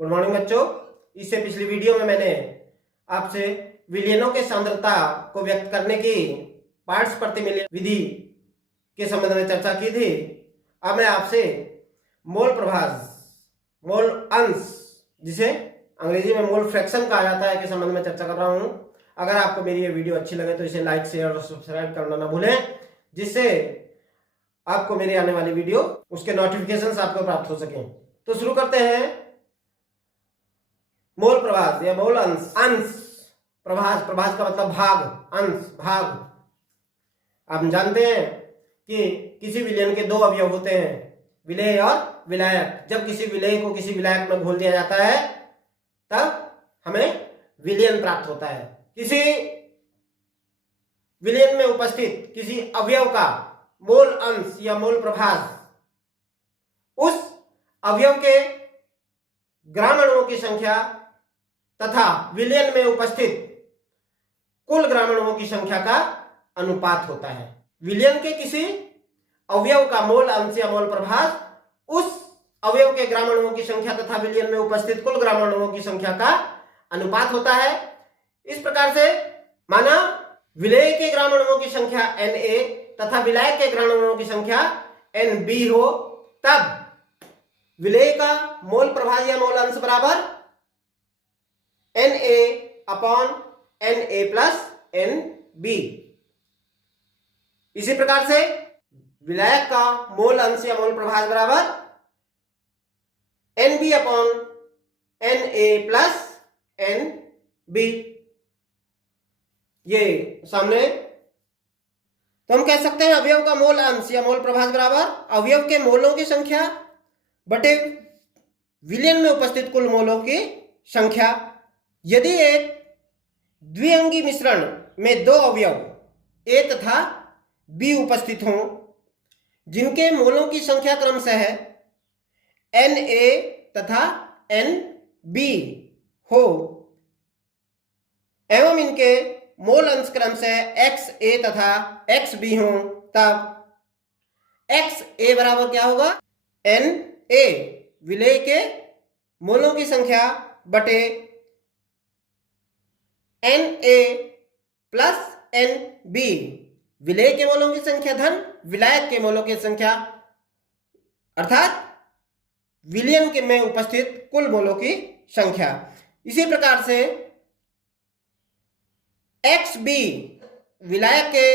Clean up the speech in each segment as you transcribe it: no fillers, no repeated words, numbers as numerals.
Good morning बच्चों। इससे पिछली वीडियो में मैंने आपसे विलयनों के सांद्रता को व्यक्त करने की पार्ट्स प्रति मिलियन विधि के संबंध में चर्चा की थी। अब मैं आपसे मोल प्रभाज, मोल अंश, जिसे अंग्रेजी में मोल फ्रैक्शन कहा जाता है, के संबंध में चर्चा कर रहा हूं। अगर आपको मेरी ये वीडियो अच्छी लगे तो इसे लाइक, शेयर और सब्सक्राइब करना ना भूलें, जिससे आपको मेरी आने वाली वीडियो उसके नोटिफिकेशंस आपको प्राप्त हो सकें। तो शुरू करते हैं। मोल प्रभाज या मोल अंश, अंश प्रभाज, प्रभाज का मतलब भाग, अंश भाग। आप जानते हैं कि किसी विलयन के दो अवयव होते हैं, विलेय और विलायक। जब किसी विलेय को किसी विलायक में घोल दिया जाता है तब हमें विलयन प्राप्त होता है। किसी विलयन में उपस्थित किसी अवयव का मोल अंश या मोल प्रभाज उस अवयव के ग्राम अणुओं की संख्या तथा विलयन में उपस्थित कुल ग्राम अणुओं की संख्या का अनुपात होता है। विलयन के किसी अवयव का मोल अंश या मोल प्रभाज उस अवयव के ग्राम अणुओं की संख्या तथा विलयन में उपस्थित कुल ग्राम अणुओं की संख्या का अनुपात होता है। इस प्रकार से माना विलेय के ग्राम अणुओं की संख्या Na तथा विलायक के ग्राम अणुओं की संख्या Nb हो, तब विलेय का मोल प्रभाज या मोल अंश बराबर Na upon Na plus Nb। इसी प्रकार से विलायक का मोल अंश या मोल प्रभाज बराबर Nb upon Na plus Nb। ये सामने, तो हम कह सकते हैं अवयव का मोल अंश या मोल प्रभाज बराबर अवयव के मोलों की संख्या बटे विलयन में उपस्थित कुल मोलों की संख्या। यदि एक द्विअंगी मिश्रण में दो अवयव A तथा B उपस्थित हों, जिनके मोलों की संख्या क्रमशः Na तथा Nb हो एवं इनके मोल अंश क्रमशः Xa तथा Xb हो, तब Xa बराबर क्या होगा? Na विलेय के मोलों की संख्या बटे Na प्लस Nb, विलेय के मोलों की संख्या धन विलायक के मोलों की संख्या, अर्थात विलयन के में उपस्थित कुल मोलों की संख्या। इसी प्रकार से Xb विलायक के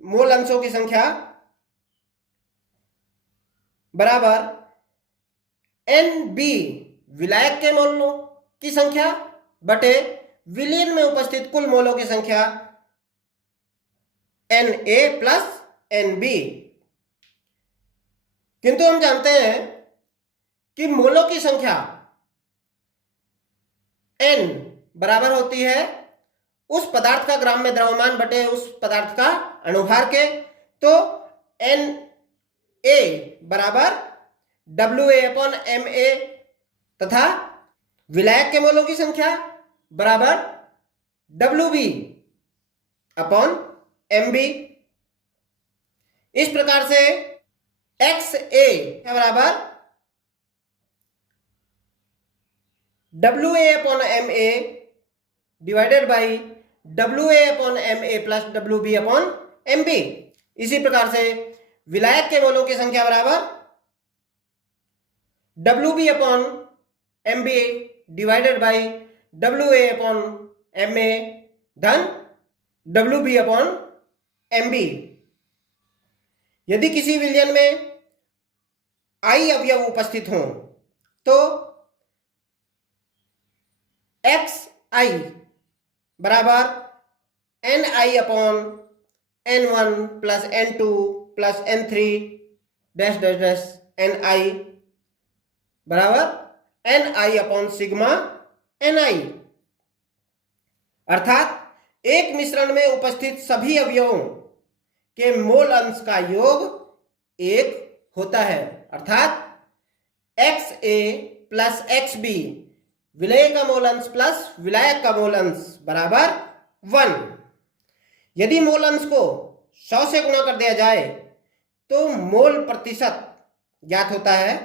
मोल अंशों की संख्या बराबर Nb विलायक के मोलों की संख्या बटे विलयन में उपस्थित कुल मोलों की संख्या Na प्लस Nb। किंतु हम जानते हैं कि मोलों की संख्या N बराबर होती है उस पदार्थ का ग्राम में द्रव्यमान बटे उस पदार्थ का अणुभार के। तो Na बराबर Wa अपॉन Ma तथा विलायक के मोलों की संख्या बराबर Wb अपॉन Mb। इस प्रकार से Xa बराबर Wa upon Ma divided by Wa upon Ma plus Wb upon Mb। इसी प्रकार से विलायक के मोलों की संख्या बराबर Wb upon Mb divided by Wa upon Ma धन Wb अपॉन Mb। यदि किसी विलयन में I अवयव उपस्थित हों तो Xi बराबर Ni upon N1 plus N2 plus N3 dash dash dash Ni बराबर Ni अपॉन सिग्मा Ni। अर्थात एक मिश्रण में उपस्थित सभी अवयवों के मोल अंश का योग 1 होता है, अर्थात Xa प्लस Xb विलेय का मोल अंश प्लस विलायक का मोल अंश बराबर 1। यदि मोल अंश को 100 से गुणा कर दिया जाए तो मोल प्रतिशत ज्ञात होता है।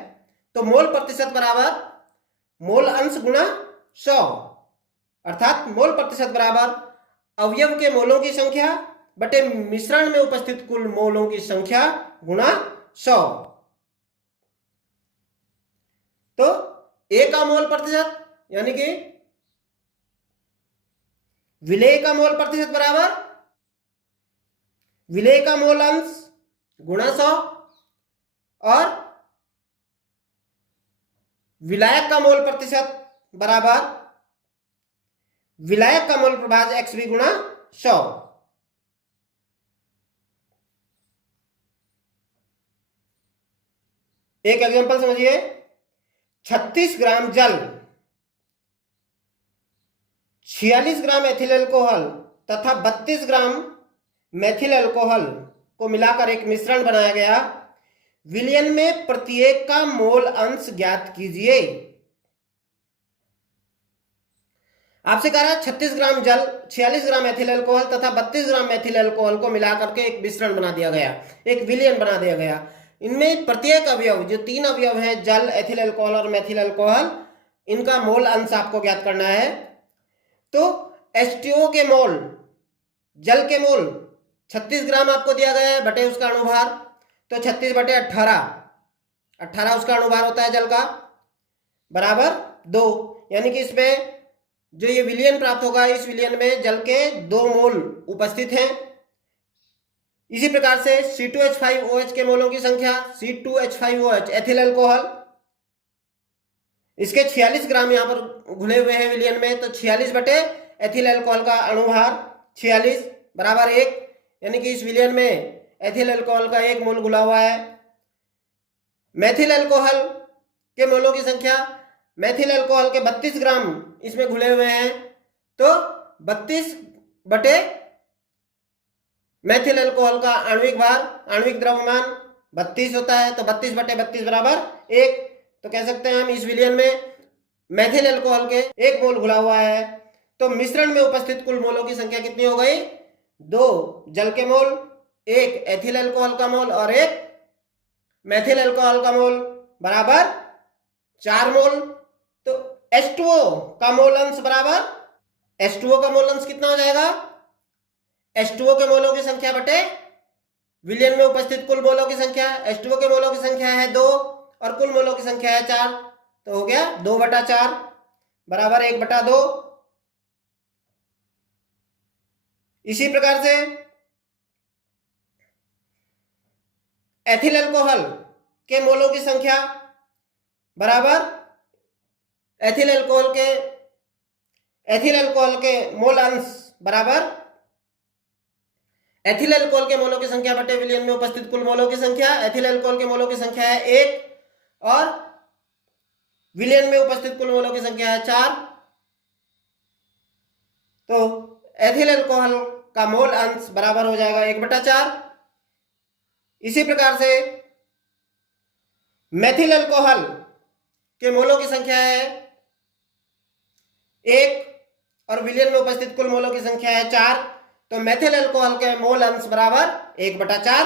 तो मोल प्रतिशत बराबर मोल अंश गुणा 100, अर्थात मोल प्रतिशत बराबर अवयव के मोलों की संख्या बटे मिश्रण में उपस्थित कुल मोलों की संख्या गुणा 100। तो ए का मोल प्रतिशत यानी कि विलेय का मोल प्रतिशत बराबर विलेय का मोल अंश गुणा 100 और विलायक का मोल प्रतिशत बराबर विलायक का मोल प्रभाज XV गुणा 100। एक एग्जांपल समझिए, 36 ग्राम जल 46 ग्राम एथिल अल्कोहल तथा 32 ग्राम मेथिल अल्कोहल को मिलाकर एक मिश्रण बनाया गया। विलयन में प्रत्येक का मोल अंश ज्ञात कीजिए। आपसे कह रहा है 36 ग्राम जल 46 ग्राम एथिल अल्कोहल तथा 32 ग्राम मेथिल अल्कोहल को मिलाकर के एक मिश्रण बना दिया गया, एक विलयन बना दिया गया। इनमें प्रत्येक अवयव, जो 3 अवयव हैं, जल, एथिल अल्कोहल और मेथिल अल्कोहल, इनका मोल अंश आपको ज्ञात करना है। तो H2O के मोल, जल के मोल 36 ग्राम आपको दिया गया है बटे उसका अणुभार, तो 36 बटे 18 उसका अणुभार होता है जल का, बराबर 2। यानी कि इसमें जो ये विलयन प्राप्त होगा, इस विलयन में जल के 2 मोल उपस्थित हैं। इसी प्रकार से C2H5OH के मोलों की संख्या, C2H5OH एथिल अल्कोहल, इसके 46 ग्राम यहाँ पर घुले हुए हैं विलयन में, तो 46 बटे एथिल अल्कोहल का अणुभार 46 बराबर 1। यानी कि इस विलयन में एथिल अल्कोहल का 1 मोल घुला हुआ है। मेथिल अल्कोहल के मोलों की संख्या, मेथिल अल्कोहल के 32 ग्राम इसमें घुले हुए हैं, तो 32 बटे मेथिल अल्कोहल का आणविक भार, आणविक द्रव्यमान 32 होता है, तो 32 बटे 32 बराबर 1। तो कह सकते हैं हम इस विलयन में मेथिल अल्कोहल के 1 मोल घुला हुआ है। तो मिश्रण में उपस्थित कुल मोलों की संख्या कितनी हो गई? 2 जल के मोल, 1 एथिल अल्कोहल का मोल और 1 मेथिल अल्कोहल का मोल, बराबर 4 मोल। तो H2O का मोल अंश बराबर, H2O का मोल अंश कितना हो जाएगा? H2O के मोलों की संख्या बटे विलयन में उपस्थित कुल मोलों की संख्या। H2O के मोलों की संख्या है 2 और कुल मोलों की संख्या है 4, तो हो गया 2 बटा 4 बराबर 1 बटा 2। इसी प्रकार से एथिल अल्कोहल के मोलों की संख्या बराबर एथिल अल्कोहल के मोल अंश बराबर एथिल अल्कोहल के मोलों की संख्या बटे विलयन में उपस्थित कुल मोलों की संख्या। एथिल अल्कोहल के मोलों की संख्या है 1 और विलयन में उपस्थित कुल मोलों की संख्या है 4, तो एथिल अल्कोहल का मोल अंश बराबर हो जाएगा 1 बटा 4। इसी प्रकार से मेथिल अल्कोहल के मोलों की संख्या है 1 और विलयन में उपस्थित कुल मोलों की संख्या है 4, तो मेथिल अल्कोहल के मोल अंश बराबर 1 बटा 4।